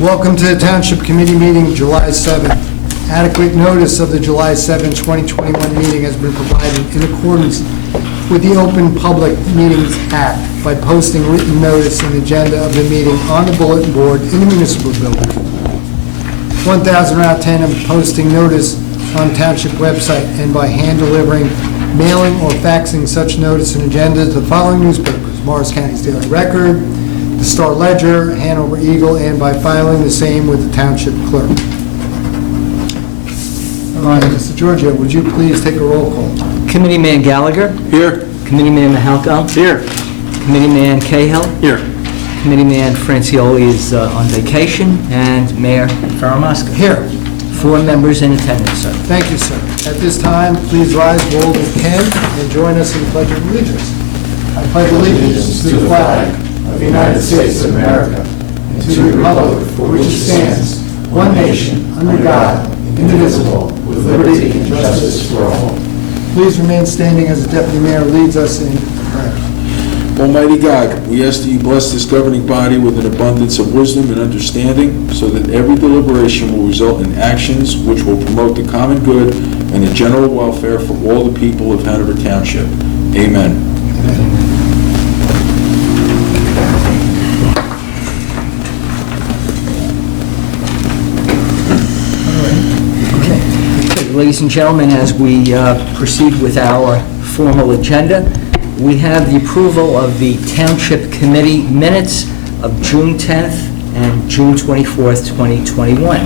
Welcome to the Township Committee meeting, July 7th. Adequate notice of the July 7, 2021 meeting has been provided in accordance with the Open Public Meetings Act by posting written notice and agenda of the meeting on the bulletin board in the municipal building. 1000 Route 10 and posting notice on Township website and by hand delivering, mailing, or faxing such notice and agenda to the following newspapers: Morris County's Daily Record, the Star Ledger, Hanover Eagle, and by filing the same with the Township Clerk. All right, Mr. Giorgio, would you please take a roll call? Committeeman Gallagher. Here. Committeeman Mahalko. Here. Committeeman Cahill. Here. Committeeman Francioli is on vacation, and Mayor Faramasca. Here. 4 members in attendance, sir. Thank you, sir. At this time, please rise, roll with Ken, and join us in the Pledge of Allegiance. I pledge allegiance to the flag of the United States of America and to the republic for which it stands, one nation, under God, indivisible, with liberty and justice for all. Please remain standing as the Deputy Mayor leads us in prayer. Almighty God, we ask that you bless this governing body with an abundance of wisdom and understanding so that every deliberation will result in actions which will promote the common good and the general welfare for all the people of Hanover Township. Amen. Okay, ladies and gentlemen, as we proceed with our formal agenda, we have the approval of the Township Committee minutes of June 10th and June 24th, 2021.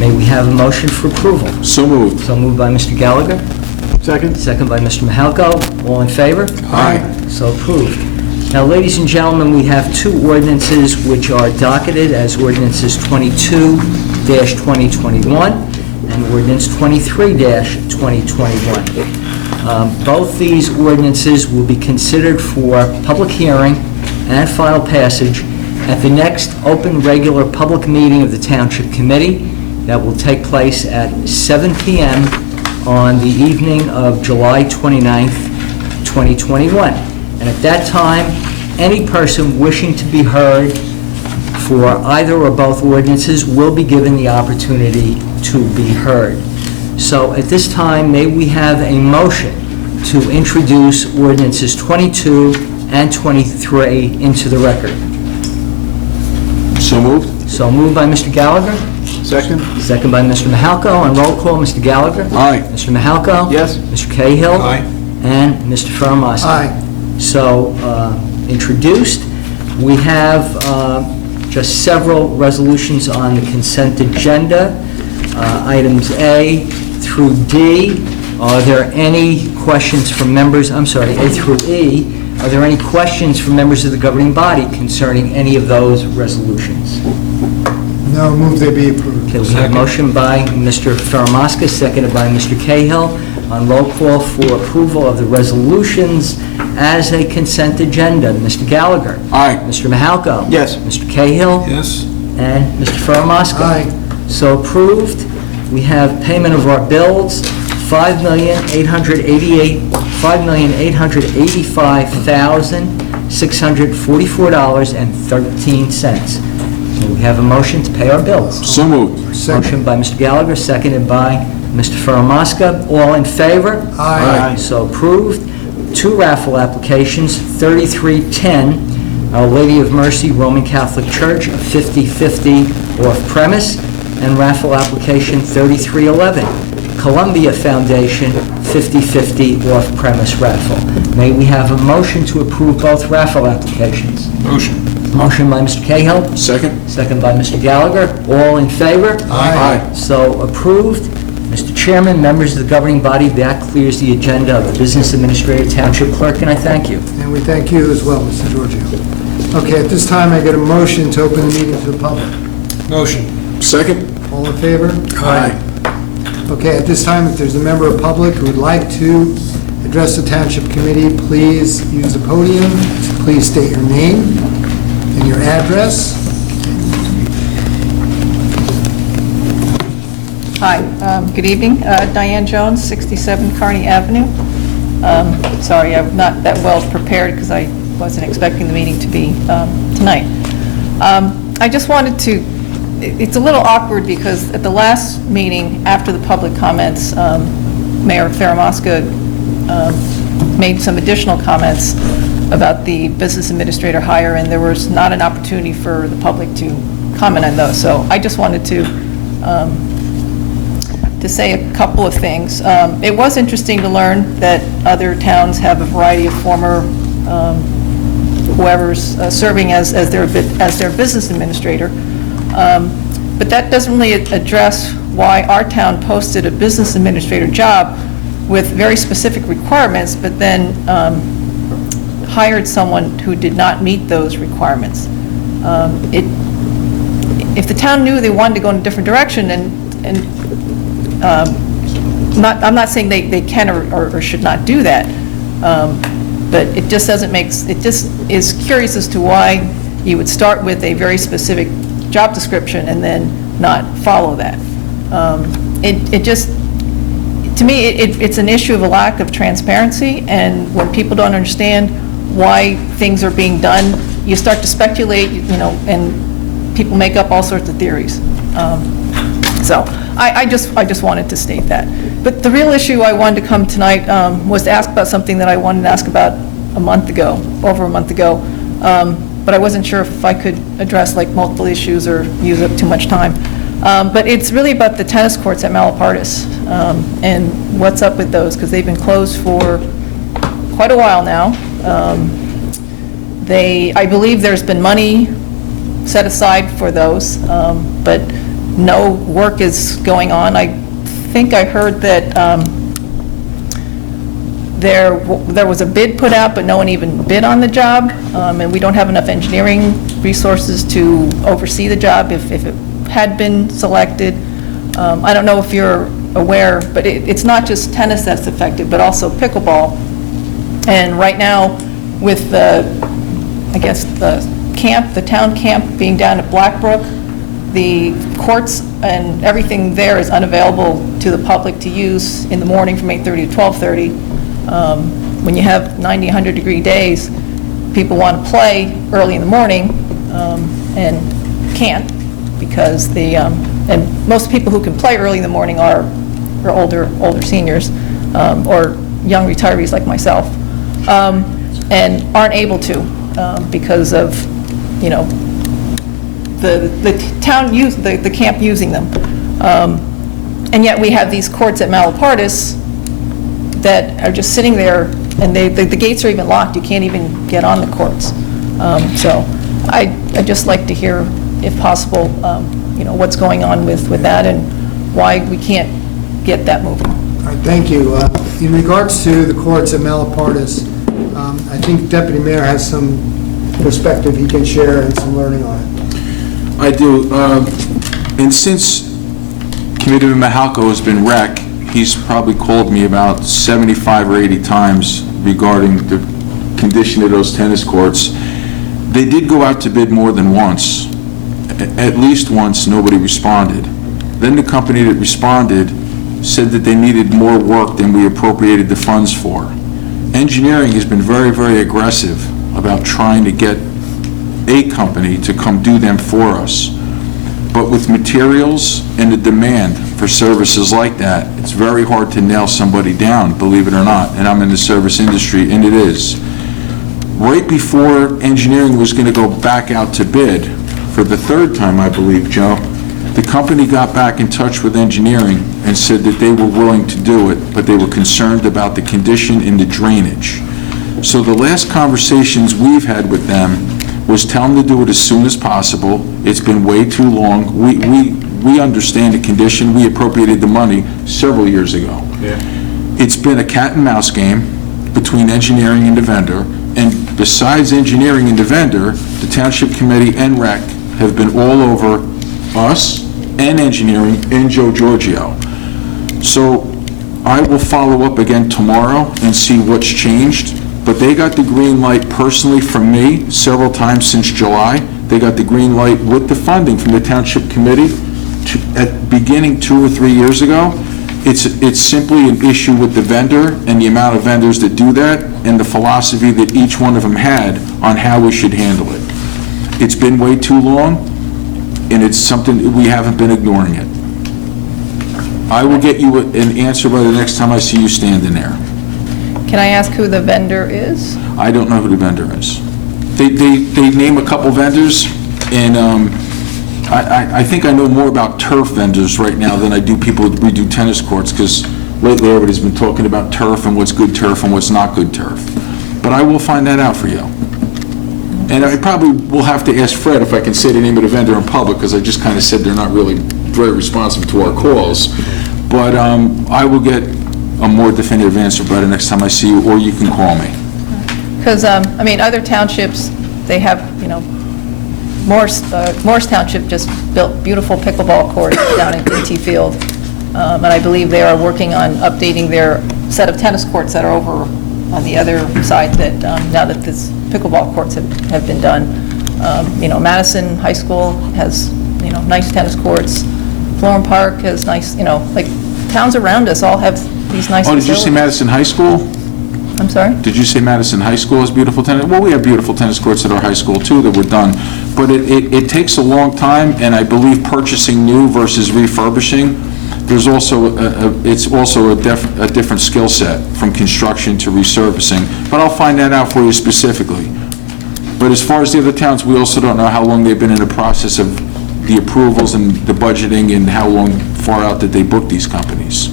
May we have a motion for approval? So moved. So moved by Mr. Gallagher. Second. Second by Mr. Mahalko. All in favor? Aye. So approved. Now, ladies and gentlemen, we have 2 ordinances which are docketed as ordinances 22-2021 and ordinance 23-2021. Both these ordinances will be considered for public hearing and final passage at the next open regular public meeting of the Township Committee that will take place at 7 p.m. on the evening of July 29th, 2021. And at that time, any person wishing to be heard for either or both ordinances will be given the opportunity to be heard. So at this time, may we have a motion to introduce ordinances 22 and 23 into the record? So moved. So moved by Mr. Gallagher. Second. Second by Mr. Mahalko. On roll call, Mr. Gallagher. Aye. Mr. Mahalko. Yes. Mr. Cahill. Aye. And Mr. Faramasca. Aye. So, introduced. We have just several resolutions on the consent agenda. Items A through D. Are there any questions from members, A through E. Are there any questions from members of the governing body concerning any of those resolutions? No, move they be approved. Okay, we have a motion by Mr. Faramasca, seconded by Mr. Cahill, on roll call for approval of the resolutions as a consent agenda. Mr. Gallagher. Aye. Mr. Mahalko. Yes. Mr. Cahill. Yes. And Mr. Faramasca. Aye. So approved. We have payment of our bills, $5,885,644.13. We have a motion to pay our bills. So moved. Motion by Mr. Gallagher, seconded by Mr. Faramasca. All in favor? Aye. So approved. 2 raffle applications, 3310, Our Lady of Mercy Roman Catholic Church, 50/50 off-premise, and raffle application 3311, Columbia Foundation, 50/50 off-premise raffle. May we have a motion to approve both raffle applications? Motion. Motion by Mr. Cahill. Second. Second by Mr. Gallagher. All in favor? Aye. So approved. Mr. Chairman, members of the governing body, that clears the agenda of the Business Administrator, Township Clerk, and I thank you. And we thank you as well, Mr. Giorgio. Okay, at this time, I get a motion to open the meeting to the public. Motion. Second. All in favor? Aye. Okay, at this time, if there's a member of public who would like to address the Township Committee, please use the podium. Please state your name and your address. Hi, good evening. Diane Jones, 67 Kearney Avenue. Sorry, I'm not that well prepared because I wasn't expecting the meeting to be tonight. I just wanted to it's a little awkward because at the last meeting, after the public comments, Mayor Faramasca made some additional comments about the business administrator hire, and there was not an opportunity for the public to comment on those. So I just wanted to say a couple of things. It was interesting to learn that other towns have a variety of former whoever's serving as their business administrator. But that doesn't really address why our town posted a business administrator job with very specific requirements, but then hired someone who did not meet those requirements. If the town knew they wanted to go in a different direction, I'm not saying they can or should not do that, but it just doesn't make, it just is curious as to why you would start with a very specific job description and then not follow that. It just, to me, it's an issue of a lack of transparency, and when people don't understand why things are being done, you start to speculate, and people make up all sorts of theories. So I just wanted to state that. But the real issue I wanted to come tonight was to ask about something that I wanted to ask about over a month ago, but I wasn't sure if I could address like multiple issues or use up too much time. But it's really about the tennis courts at Malapartis and what's up with those, because they've been closed for quite a while now. I believe there's been money set aside for those, but no work is going on. I think I heard that there was a bid put out, but no one even bid on the job, and we don't have enough engineering resources to oversee the job if it had been selected. I don't know if you're aware, but it's not just tennis that's affected, but also pickleball. And right now, with the town camp being down at Blackbrook, the courts and everything there is unavailable to the public to use in the morning from 8:30 to 12:30. When you have 90, 100-degree days, people want to play early in the morning and can't, because and most people who can play early in the morning are older seniors or young retirees like myself, and aren't able to because of the town the camp using them, and yet we have these courts at Malapartis that are just sitting there, and the gates are even locked. You can't even get on the courts. So I'd just like to hear, if possible, what's going on with that and why we can't get that moving. All right, thank you. In regards to the courts at Malapartis, I think Deputy Mayor has some perspective he can share and some learning on it. I do. And since Committeeman Mahalko has been rec, he's probably called me about 75 or 80 times regarding the condition of those tennis courts. They did go out to bid more than once. At least once, nobody responded. Then the company that responded said that they needed more work than we appropriated the funds for. Engineering has been very, very aggressive about trying to get a company to come do them for us. But with materials and the demand for services like that, it's very hard to nail somebody down, believe it or not. And I'm in the service industry, and it is. Right before engineering was going to go back out to bid, for the third time, I believe, Joe, the company got back in touch with engineering and said that they were willing to do it, but they were concerned about the condition in the drainage. So the last conversations we've had with them was tell them to do it as soon as possible. It's been way too long. We understand the condition. We appropriated the money several years ago. Yeah. It's been a cat and mouse game between engineering and the vendor, and besides engineering and the vendor, the Township Committee and Rec have been all over us and engineering and Joe Giorgio. So I will follow up again tomorrow and see what's changed, but they got the green light personally from me several times since July. They got the green light with the funding from the Township Committee at beginning 2 or 3 years ago. It's simply an issue with the vendor and the amount of vendors that do that and the philosophy that each one of them had on how we should handle it. It's been way too long. and it's something, we haven't been ignoring it. I will get you an answer by the next time I see you standing there. Can I ask who the vendor is? I don't know who the vendor is. They name a couple vendors, and I think I know more about turf vendors right now than I do people who redo tennis courts, because lately everybody's been talking about turf and what's good turf and what's not good turf. But I will find that out for you. And I probably will have to ask Fred if I can say the name of the vendor in public, because I just kind of said they're not really very responsive to our calls. But I will get a more definitive answer by the next time I see you, or you can call me. Because, I mean, other townships, they have, you know, Morris Township just built beautiful pickleball courts down in T Field. And I believe they are working on updating their set of tennis courts that are over on the other side that, now that this pickleball courts have been done. You know, Madison High School has, you know, nice tennis courts. Florham Park has nice, you know, like, towns around us all have these nice Oh, facilities. did you say Madison High School? I'm sorry? Did you say Madison High School has beautiful tennis? Well, we have beautiful tennis courts at our high school, too, that were done. But it takes a long time, and I believe purchasing new versus refurbishing, there's also, it's also a different skill set from construction to resurfacing. But I'll find that out for you specifically. But as far as the other towns, we also don't know how long they've been in the process of the approvals and the budgeting, and how far out did they book these companies.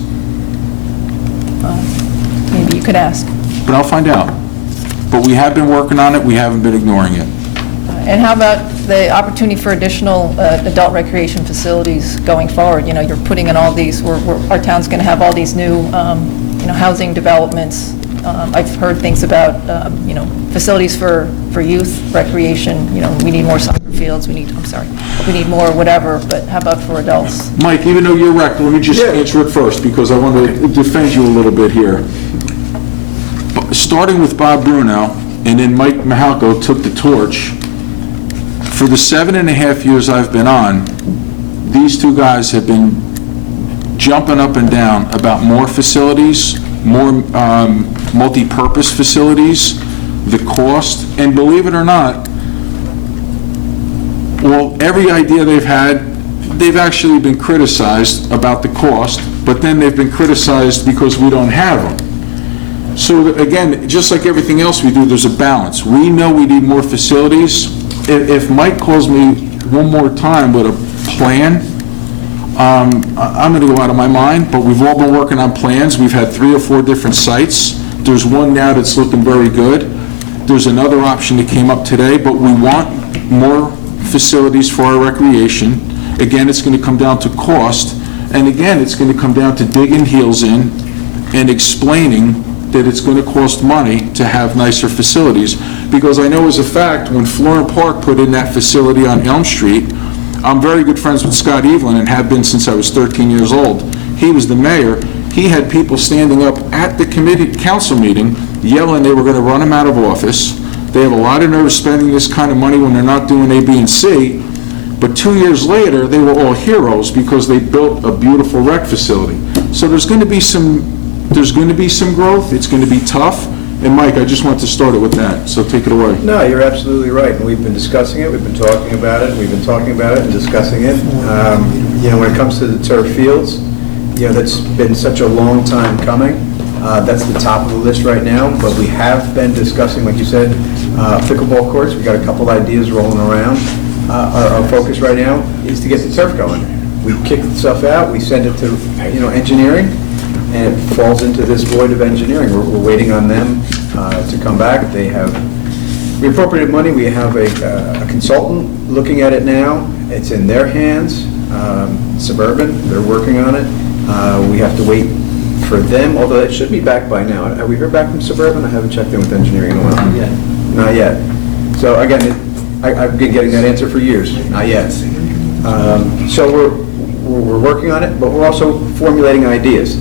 Maybe you could ask. But I'll find out. But we have been working on it, we haven't been ignoring it. And how about the opportunity for additional adult recreation facilities going forward? You know, you're putting in all these, our town's going to have all these new, you know, housing developments. I've heard things about, you know, facilities for youth recreation. You know, we need more soccer fields, we need more whatever, but how about for adults? Mike, even though you're rec, let me just answer it first, because I want to defend you a little bit here. Starting with Bob Bruno, and then Mike Mahalko took the torch. For the 7.5 years I've been on, these two guys have been jumping up and down about more facilities, more multi-purpose facilities, the cost, and believe it or not, well, every idea they've had, they've actually been criticized about the cost, but then they've been criticized because we don't have them. So again, just like everything else we do, there's a balance. We know we need more facilities. If Mike calls me one more time with a plan, I'm going to go out of my mind, but we've all been working on plans. We've had 3 or 4 different sites. There's one now that's looking very good. There's another option that came up today, but we want more facilities for our recreation. Again, it's going to come down to cost, and again, it's going to come down to digging heels in and explaining that it's going to cost money to have nicer facilities, because I know as a fact, when Florham Park put in that facility on Elm Street, I'm very good friends with Scott Evelyn and have been since I was 13 years old. He was the mayor. He had people standing up at the council meeting yelling they were going to run him out of office. They have a lot of nerve spending this kind of money when they're not doing A, B, and C, but 2 years later, they were all heroes because they built a beautiful rec facility. So there's going to be some growth. It's going to be tough. And Mike, I just want to start it with that, so take it away. No, you're absolutely right, and we've been discussing it, we've been talking about it, we've been talking about it and discussing it. You know, when it comes to the turf fields, you know, that's been such a long time coming. That's the top of the list right now, but we have been discussing, like you said, pickleball courts. We've got a couple ideas rolling around. Our focus right now is to get the turf going. We kick the stuff out, we send it to, you know, engineering, and it falls into this void of engineering. We're waiting on them to come back. They have reappropriated money. We have a consultant looking at it now. It's in their hands. Suburban, they're working on it. We have to wait for them, although it should be back by now. Have we heard back from Suburban? I haven't checked in with engineering in a while. Not yet. Not yet. So again, I've been getting that answer for years. Not yet. So we're working on it, but we're also formulating ideas.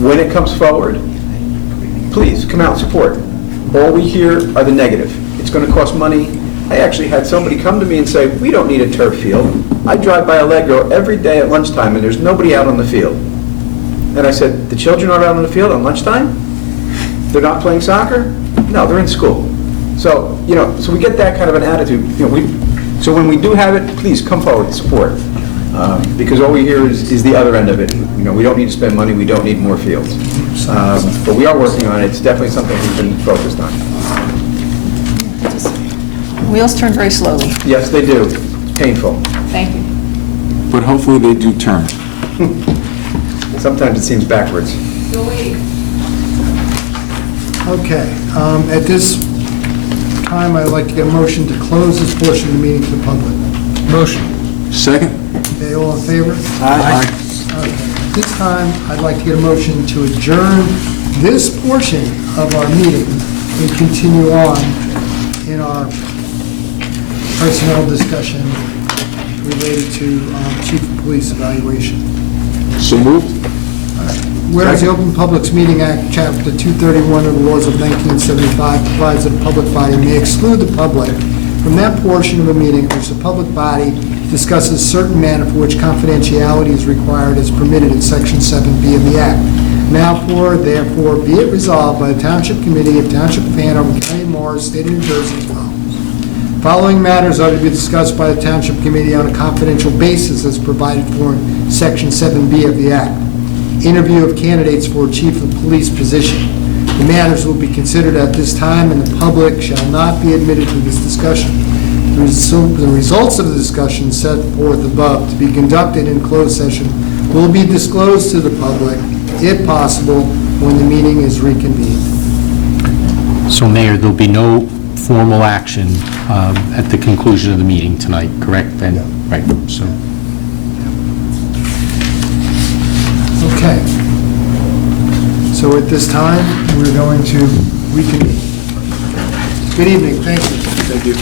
When it comes forward, please come out and support. All we hear are the negative. It's going to cost money. I actually had somebody come to me and say, we don't need a turf field. I drive by Allegro every day at lunchtime and there's nobody out on the field. And I said, the children are out on the field on lunchtime? They're not playing soccer? No, they're in school. So, you know, so we get that kind of an attitude. You know, So when we do have it, please come forward and support, because all we hear is the other end of it. You know, we don't need to spend money, we don't need more fields. But we are working on it, it's definitely something we've been focused on. Wheels turn very slowly. Yes, they do, painful. Thank you. But hopefully they do turn. Sometimes it seems backwards. Okay, at this time, I'd like to get a motion to close this portion of the meeting to the public. Motion. Second? Okay, all in favor? Aye. Okay. At this time, I'd like to get a motion to adjourn this portion of our meeting and continue on in our personnel discussion related to chief of police evaluation. So moved? Whereas the Open Publics Meeting Act, Chapter 231 of the laws of 1975 provides that a public body may exclude the public from that portion of a meeting in which the public body discusses certain matter for which confidentiality is required as permitted in Section 7B of the Act. Now therefore, be it resolved by the Township Committee of Township of Hanover, County of Morris, State of New Jersey as follows. Following matters are to be discussed by the Township Committee on a confidential basis as provided for in Section 7B of the Act. Interview of candidates for chief of police position. The matters will be considered at this time, and the public shall not be admitted to this discussion. The results of the discussion set forth above to be conducted in closed session will be disclosed to the public, if possible, when the meeting is reconvened. So, Mayor, there'll be no formal action at the conclusion of the meeting tonight, correct? Then, right, so... Okay. So at this time, we're going to reconvene. Good evening, thank you. Thank you.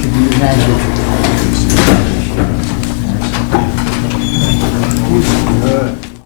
Can you imagine